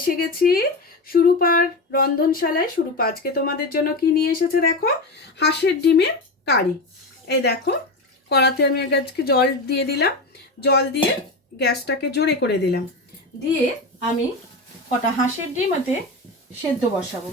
এসে গেছি সুরূপার রন্ধনশালায়। সুরূপা আজকে তোমাদের জন্য কি নিয়ে এসেছে দেখো, হাঁসের ডিমের কারি। এই দেখো, কড়াতে আমি আজকে জল দিয়ে দিলাম, জল দিয়ে গ্যাসটাকে জোরে করে দিলাম, দিয়ে আমি কটা হাঁসের ডিম এতে সেদ্ধ বসাবো।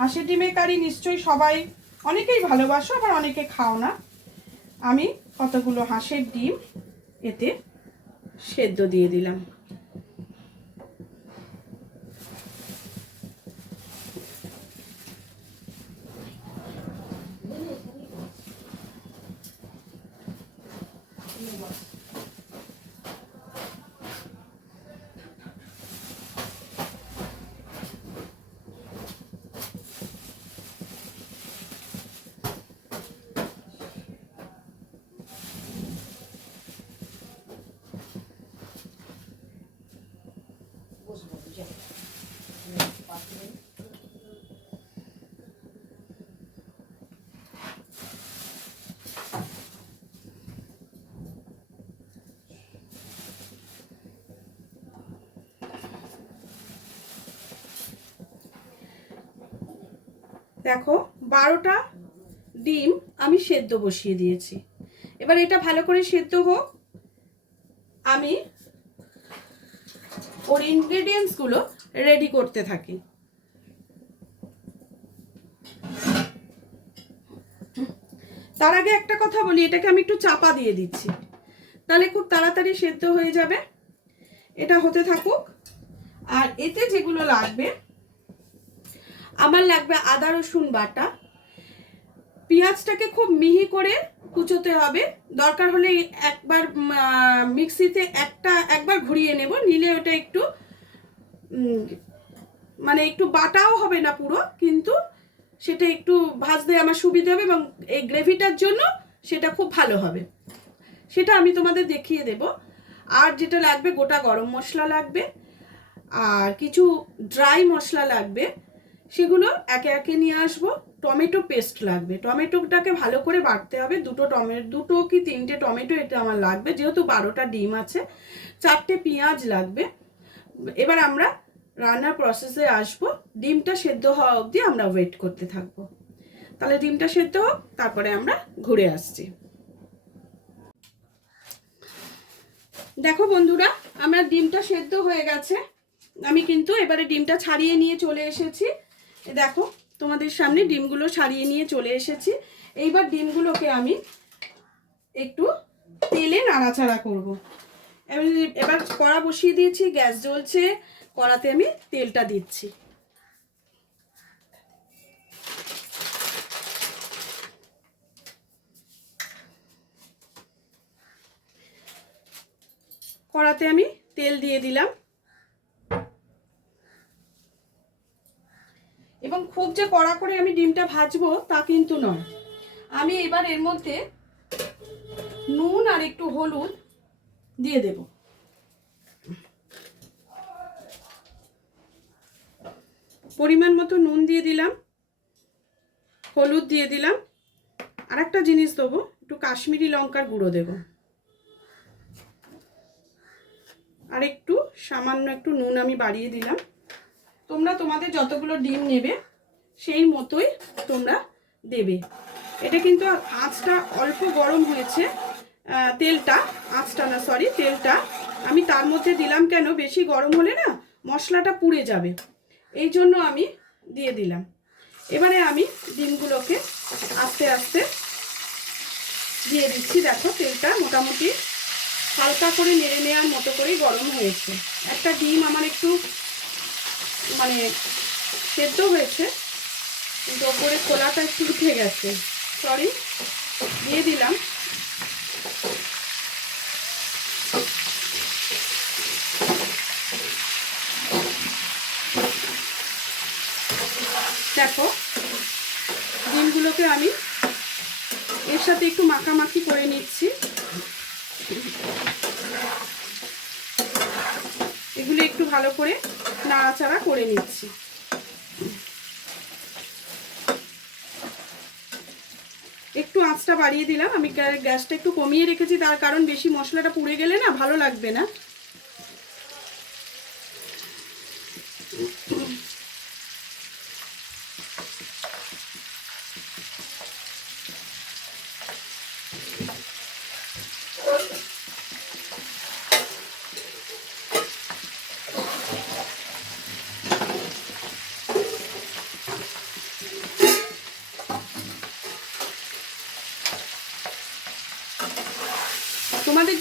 হাঁসের ডিমের কারি নিশ্চয়ই সবাই অনেকেই ভালোবাসো, আবার অনেকে খাও না। আমি কতগুলো হাঁসের ডিম এতে সেদ্ধ দিয়ে দিলাম। দেখো 12টা ডিম আমি সেদ্ধ বসিয়ে দিয়েছি। এবার এটা ভালো করে সেদ্ধ হোক, আমি ওর ইনগ্রেডিয়েন্টসগুলো রেডি করতে থাকি। তার আগে একটা কথা বলি, এটাকে আমি একটু চাপা দিয়ে দিচ্ছি, তাহলে খুব তাড়াতাড়ি সেদ্ধ হয়ে যাবে। এটা হতে থাকুক। আর এতে যেগুলো লাগবে, আমার লাগবে আদা রসুন বাটা, পেঁয়াজটাকে খুব মিহি করে কুচোতে হবে, দরকার হলে একবার মিক্সিতে একবার ঘুরিয়ে নেব, নিলে ওটা একটু মানে একটু বাটাও হবে না পুরো, কিন্তু সেটা একটু ভাজতে আমার সুবিধা হবে এবং এই গ্রেভিটার জন্য সেটা খুব ভালো হবে। সেটা আমি তোমাদের দেখিয়ে দেব। আর যেটা লাগবে, গোটা গরম মশলা লাগবে, আর কিছু ড্রাই মশলা লাগবে, সেগুলো একে একে নিয়ে আসবো। টমেটো পেস্ট লাগবে, টমেটোটাকে ভালো করে বাটতে হবে। দুটো কি 3টে টমেটো এটা আমার লাগবে, যেহেতু 12টা ডিম আছে। 4টে পেঁয়াজ লাগবে। এবার আমরা রান্নার প্রসেসে আসবো। ডিমটা সেদ্ধ হওয়া অবধি আমরা ওয়েট করতে থাকবো। তাহলে ডিমটা সেদ্ধ হোক, তারপরে আমরা ঘুরে আসছি। দেখো বন্ধুরা, আমার ডিমটা সেদ্ধ হয়ে গেছে। আমি কিন্তু এবারে ডিমটা ছাড়িয়ে নিয়ে চলে এসেছি। দেখো, তোমাদের সামনে ডিমগুলো ছাড়িয়ে নিয়ে চলে এসেছি। এইবার ডিমগুলোকে আমি একটু তেলে নাড়াচাড়া করব। এবার কড়া বসিয়ে দিয়েছি, গ্যাস জ্বলছে, কড়াতে আমি তেলটা দিচ্ছি। কড়াতে আমি তেল দিয়ে দিলাম, এবং খুব যে কড়া করে আমি ডিমটা ভাজবো তা কিন্তু নয়। আমি এবার এর মধ্যে নুন আর একটু হলুদ দিয়ে দেব। পরিমাণ মতো নুন দিয়ে দিলাম, হলুদ দিয়ে দিলাম, আর একটা জিনিস দেবো, একটু কাশ্মীরি লঙ্কার গুঁড়ো দেব, আর একটু সামান্য একটু নুন আমি বাড়িয়ে দিলাম। তোমরা তোমাদের যতগুলো ডিম নেবে সেই মতোই তোমরা দেবে। এটা কিন্তু আঁচটা অল্প গরম হয়েছে, তেলটা আমি তার মধ্যে দিলাম কেন, বেশি গরম হলে না মশলাটা পুড়ে যাবে, এই জন্য আমি দিয়ে দিলাম। এবারে আমি ডিমগুলোকে আস্তে আস্তে দিয়ে দিচ্ছি। দেখো, তেলটা মোটামুটি হালকা করে নেড়ে নেওয়ার মতো করেই গরম হয়েছে। একটা ডিম আমার একটু মানে সেদ্ধ হয়েছে, কিন্তু ওপরে খোলাটা একটু উঠে গেছে, সরি, দিয়ে দিলাম। দেখো, ডিমগুলোকে আমি এর সাথে একটু মাখামাখি করে নিচ্ছি। এগুলো একটু ভালো করে নাড়াচাড়া করে নিচ্ছি। একটু আঁচটা বাড়িয়ে দিলাম, আমি গ্যাসটা একটু কমিয়ে রেখেছি, তার কারণ বেশি মশলাটা পুড়ে গেলে না ভালো লাগবে না। তোমাদের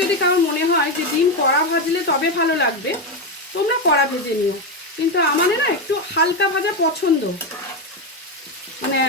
যদি কারোর মনে হয় যে ডিম কড়া ভাজলে তবে ভালো লাগবে, তোমরা কড়া ভেজে নিও, কিন্তু আমাদের না একটু হালকা ভাজা পছন্দ, মানে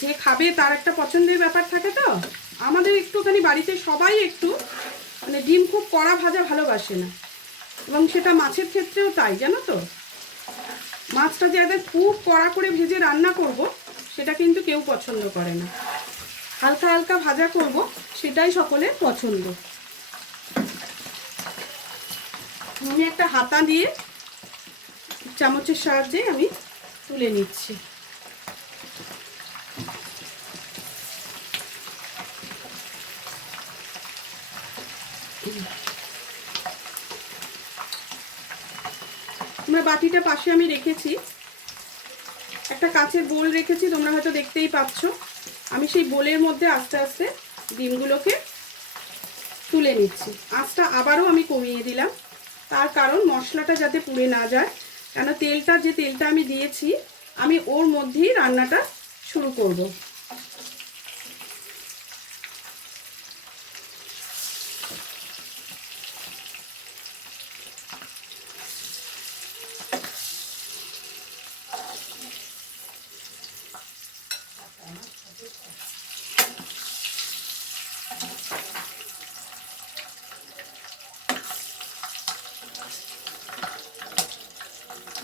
যে খাবে তার একটা পছন্দের ব্যাপার থাকে, তো আমাদের একটুখানি বাড়িতে সবাই একটু মানে ডিম খুব কড়া ভাজা ভালোবাসে না, এবং সেটা মাছের ক্ষেত্রেও তাই, জানো তো। মাছটা যে একদম খুব কড়া করে ভেজে রান্না করব সেটা কিন্তু কেউ পছন্দ করে না, হালকা হালকা ভাজা করব সেটাই সকলের পছন্দ। আমি একটা হাতা দিয়ে চামচের সাহায্যে আমি তুলে নিচ্ছি। আমরা বাটিটা পাশে আমি রেখেছি, একটা কাঁচের বোল রেখেছি, তোমরা হয়তো দেখতেই পাচ্ছ। আমি সেই বোলের মধ্যে আস্তে আস্তে ডিমগুলোকে তুলে নিচ্ছি। আঁচটা আবারও আমি কমিয়ে দিলাম, তার কারণ মশলাটা যাতে পুড়ে না যায়, কেন যে তেলটা আমি দিয়েছি আমি ওর মধ্যেই রান্নাটা শুরু করব।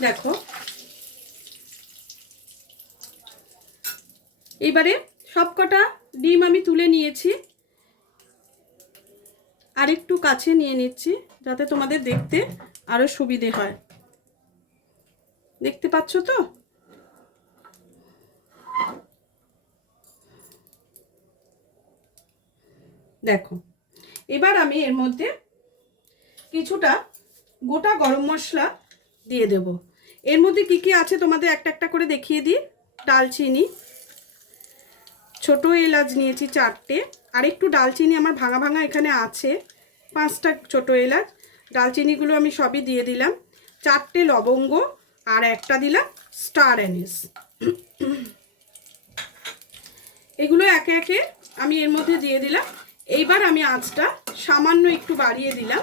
দেখো এবারে সবকটা ডিম আমি তুলে নিয়েছি, আর একটু কাছে নিয়ে নিচ্ছি যাতে তোমাদের দেখতে আরো সুবিধে হয়। দেখতে পাচ্ছ তো? দেখো এবার আমি এর মধ্যে কিছুটা গোটা গরম মশলা দিয়ে দেব। এর মধ্যে কি কি আছে তোমাদের একটা একটা করে দেখিয়ে দিই। ডালচিনি, ছোট এলাচ নিয়েছি 4টে, আর একটু ডালচিনি আমার ভাঙা ভাঙা এখানে আছে, 5টা ছোট এলাচ। ডালচিনিগুলো আমি সবই দিয়ে দিলাম। 4টে লবঙ্গ আর একটা দিলাম স্টার অ্যানিস। এগুলো একে একে আমি এর মধ্যে দিয়ে দিলাম। এইবার আমি আঁচটা সামান্য একটু বাড়িয়ে দিলাম।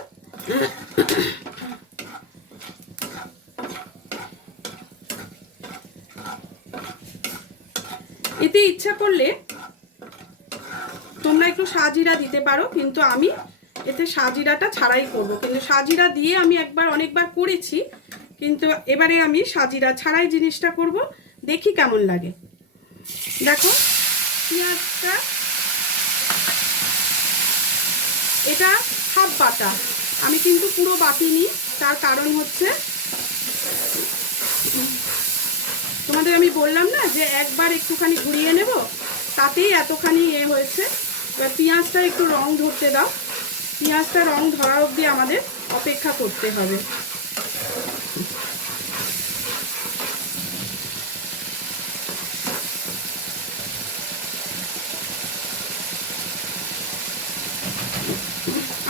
এতে ইচ্ছা করলে তোমরা একটু সাজিরা দিতে পারো, কিন্তু আমি এতে সাজিরাটা ছাড়াই করব। কিন্তু সাজিরা দিয়ে আমি অনেকবার করেছি, কিন্তু এবারে আমি সাজিরা ছাড়াই জিনিসটা করব, দেখি কেমন লাগে। দেখো পেঁয়াজটা এটা হাফ বাটা, আমি কিন্তু পুরো বাটিনি, তার কারণ হচ্ছে তোমাদের আমি বললাম না যে একবার একটুখানি ঘুরিয়ে নেব, তাতেই এতখানি হয়েছে। এবার পেঁয়াজটা একটু রং ধরতে দাও, পেঁয়াজটা রং ধরা অবধি আমাদের অপেক্ষা করতে হবে।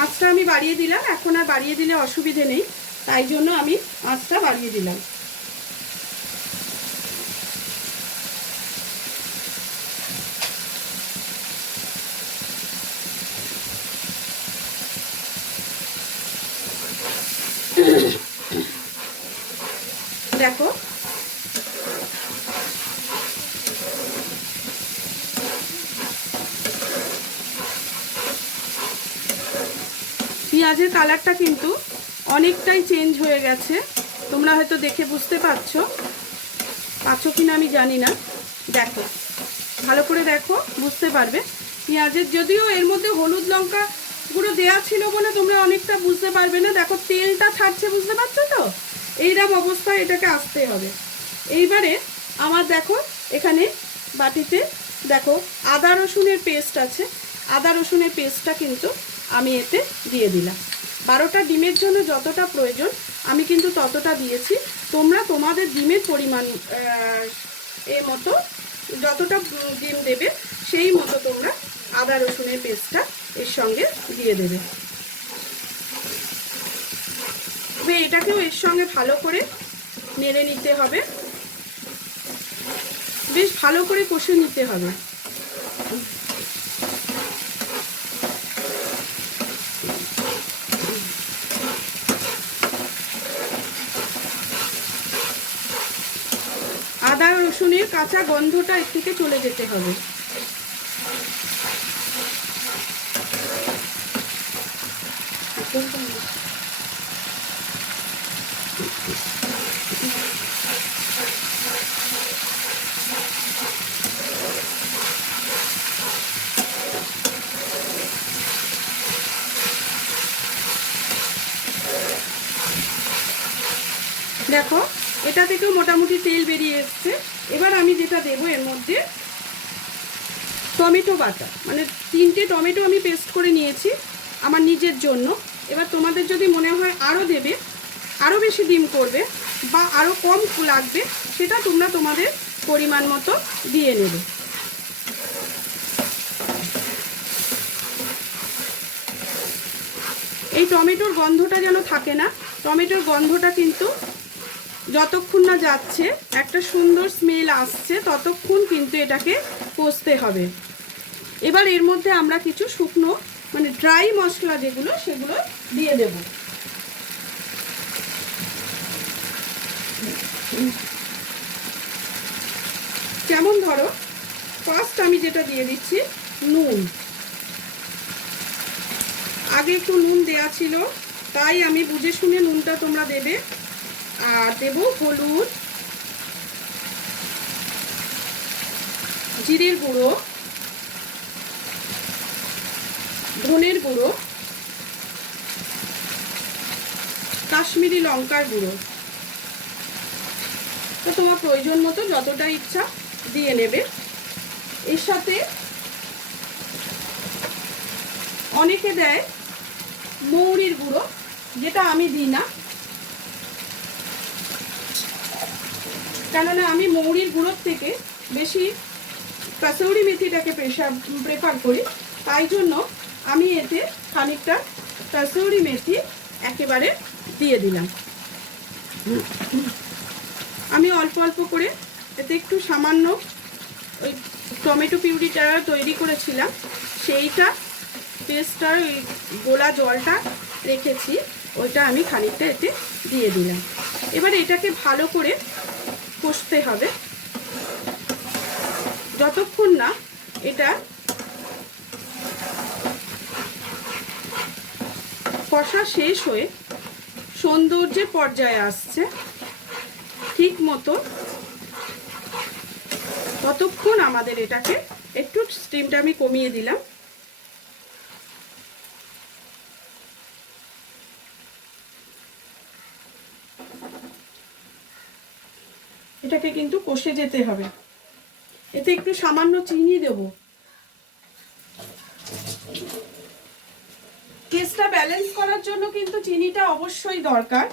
আঁচটা আমি বাড়িয়ে দিলাম, এখন আর বাড়িয়ে দিলে অসুবিধে নেই, তাই জন্য আমি আঁচটা বাড়িয়ে দিলাম। দেখো পেঁয়াজের কালারটা কিন্তু অনেকটাই চেঞ্জ হয়ে গেছে, তোমরা হয়তো দেখে বুঝতে পারছো কিনা আমি জানি না। দেখো ভালো করে দেখো, বুঝতে পারবে পেঁয়াজের, যদিও এর মধ্যে হলুদ লঙ্কা গুঁড়ো দেওয়া ছিল বলে তোমরা অনেকটা বুঝতে পারবে না। দেখো তেলটা ছাড়ছে, বুঝতে পারছো তো? এইরকম অবস্থায় এটাকে আসতে হবে। এইবারে আমার দেখো এখানে বাটিতে দেখো আদা রসুনের পেস্ট আছে, আদা রসুনের পেস্টটা কিন্তু আমি এতে দিয়ে দিলাম। 12টা ডিমের জন্য যতটা প্রয়োজন আমি কিন্তু ততটা দিয়েছি, তোমরা তোমাদের ডিমের পরিমাণ এর মতো যতটা ডিম দেবে সেই মতো তোমরা আদা রসুনের পেস্টটা এর সঙ্গে দিয়ে দেবে। এটাকেও এর সঙ্গে ভালো করে নেড়ে নিতে হবে, বেশ ভালো করে কষে নিতে হবে। আদা রসুনের কাঁচা গন্ধটা এর থেকে চলে যেতে হবে। দেখো এটা থেকেও মোটামুটি তেল বেরিয়ে এসছে। এবার আমি যেটা দেবো এর মধ্যে টমেটো বাটা, মানে 3টে টমেটো আমি পেস্ট করে নিয়েছি আমার নিজের জন্য। এবার তোমাদের যদি মনে হয় আরও দেবে, আরও বেশি ডিম করবে বা আরও কম লাগবে, সেটা তোমরা তোমাদের পরিমাণ মতো দিয়ে নেবে। এই টমেটোর গন্ধটা যেন থাকে না, টমেটোর গন্ধটা কিন্তু যতক্ষণ না যাচ্ছে একটা সুন্দর স্মেল আসছে ততক্ষণ কিন্তু এটাকে কষতে হবে। এবার এর মধ্যে আমরা কিছু শুকনো মানে ড্রাই মশলা যেগুলো সেগুলো দিয়ে দেব। যেমন ধরো ফার্স্ট আমি যেটা দিয়ে দিচ্ছি নুন, আগে একটু নুন দেয়া ছিল তাই আমি বুঝে শুনে নুনটা তোমরা দেবে। আর দেব হলুদ, জিরের গুঁড়ো, ধনের গুঁড়ো, কাশ্মীরি লঙ্কার গুঁড়ো। তো তোমার প্রয়োজন মতো যতটা ইচ্ছা দিয়ে নেবে। এর সাথে অনেকে দেয় মৌরির গুঁড়ো, যেটা আমি দিই না, কেননা আমি মৌরির গুঁড়োর থেকে বেশি কাসৌরি মেথিটাকে প্রেফার করি। তাই জন্য আমি এতে খানিকটা কাসৌরি মেথি একেবারে দিয়ে দিলাম। আমি অল্প অল্প করে এতে একটু সামান্য ওই টমেটো পিউরিটা তৈরি করেছিলাম সেইটা পেস্টটার ওই গোলা জলটা রেখেছি, ওইটা আমি খানিকটা এতে দিয়ে দিলাম। এবার এটাকে ভালো করে কষতে হবে যতক্ষণ না এটা কষা শেষ হয়ে সৌন্দর্যের পর্যায়ে আসছে ঠিক মতো, ততক্ষণ আমাদের এটাকে একটু স্টিমটা আমি কমিয়ে দিলাম। এটাকে কিন্তু কষে যেতে হবে। এতে একটু সামান্য চিনি দেব। টেস্টটা ব্যালেন্স করার জন্য কিন্তু চিনিটা অবশ্যই দরকার।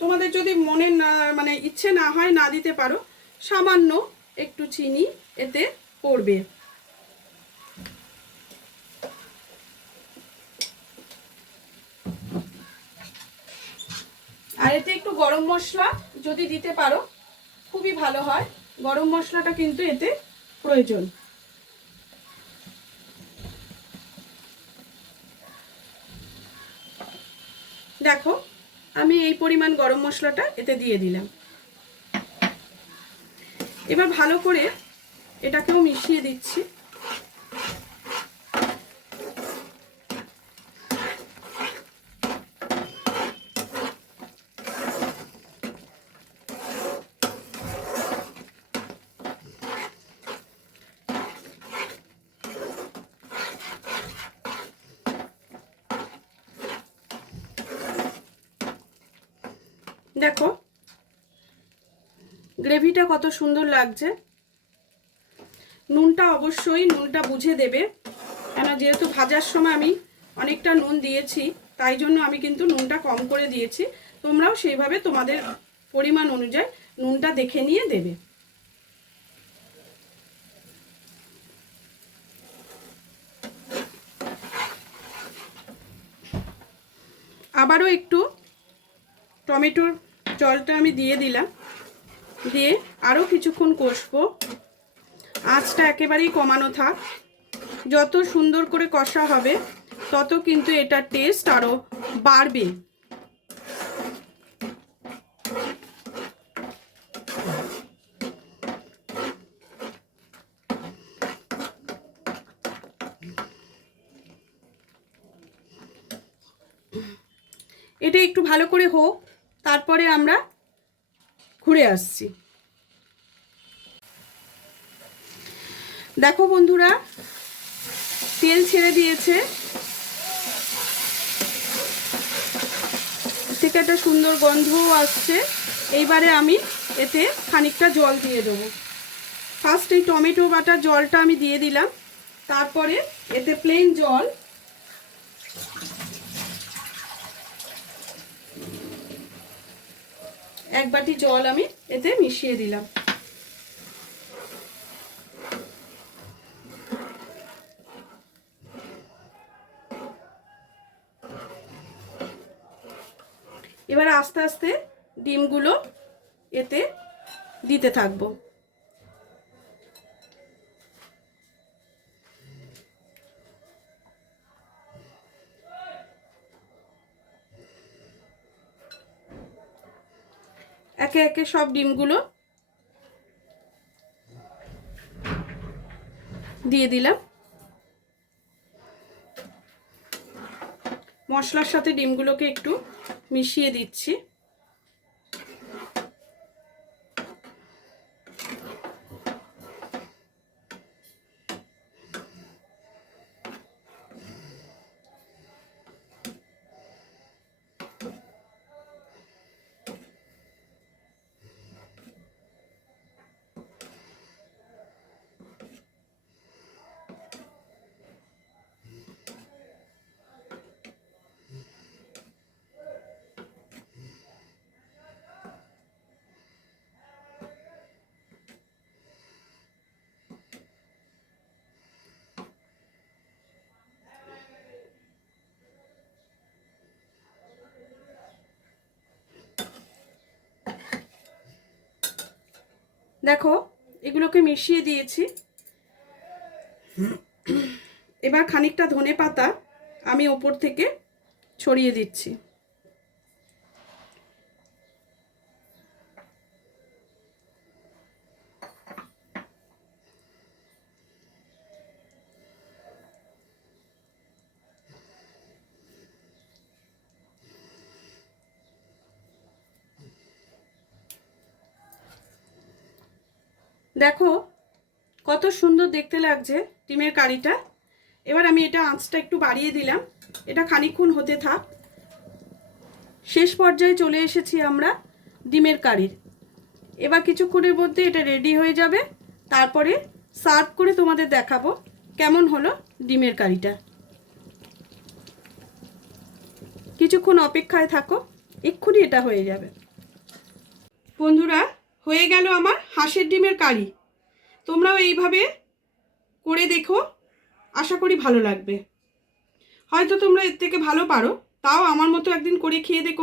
তোমাদের যদি মনে না মানে ইচ্ছে না হয় না দিতে পারো, সামান্য একটু চিনি এতে পড়বে। আর এতে একটু গরম মশলা যদি দিতে পারো খুবই ভালো হয়। গরম মশলাটা কিন্তু এতে প্রয়োজন। দেখো আমি এই পরিমাণ গরম মশলাটা এতে দিয়ে দিলাম। এবার ভালো করে এটাকেও মিশিয়ে দিচ্ছি। দেখো গ্রেভিটা কত সুন্দর লাগছে। নুনটা অবশ্যই নুনটা বুঝে দেবে, কেন যেহেতু ভাজার সময় আমি অনেকটা নুন দিয়েছি তাই জন্য আমি কিন্তু নুনটা কম করে দিয়েছি। তোমরাও সেইভাবে তোমাদের পরিমাণ অনুযায়ী নুনটা দেখে নিয়ে দেবে। আবারও একটু টমেটোর জলটা আমি দিয়ে দিলাম, দিয়ে আরও কিছুক্ষণ কষবো। আঁচটা একেবারেই কমানো থাক। যত সুন্দর করে কষা হবে তত কিন্তু এটার টেস্ট আরও বাড়বে। এটা একটু ভালো করে হোক, তারপরে আমরা ঘুরে আসছি। দেখো বন্ধুরা, তেল ছেড়ে দিয়েছে, থেকে একটা সুন্দর গন্ধও আসছে। এইবারে আমি এতে খানিকটা জল দিয়ে দেবো। ফার্স্ট এই টমেটো বাটার জলটা আমি দিয়ে দিলাম, তারপরে এতে প্লেন জল, এক বাটি জল আমি এতে মিশিয়ে দিলাম। এবার আস্তে আস্তে ডিমগুলো এতে দিতে থাকবো। একে একে সব ডিমগুলো দিয়ে দিলাম। মশলার সাথে ডিমগুলোকে একটু মিশিয়ে দিচ্ছি। দেখো, এগুলোকে মিশিয়ে দিয়েছি। এবার খানিকটা ধনে পাতা আমি ওপর থেকে ছড়িয়ে দিচ্ছি। দেখো কত সুন্দর দেখতে লাগছে ডিমের কারিটা। এবার আমি এটা আঁচটা একটু বাড়িয়ে দিলাম, এটা খানিকক্ষণ হতে থাক। শেষ পর্যায়ে চলে এসেছি আমরা ডিমের কারির। এবার কিছুক্ষণের মধ্যে এটা রেডি হয়ে যাবে, তারপরে সার্ভ করে তোমাদের দেখাবো কেমন হলো ডিমের কারিটা। কিছুক্ষণ অপেক্ষায় থাকো, এক্ষুনি এটা হয়ে যাবে। বন্ধুরা, হয়ে গেল আমার হাঁসের ডিমের কারি। তোমরাও এইভাবে করে দেখো, আশা করি ভালো লাগবে। হয়তো তোমরা এর থেকে ভালো পারো, তাও আমার মতো একদিন করে খেয়ে দেখো।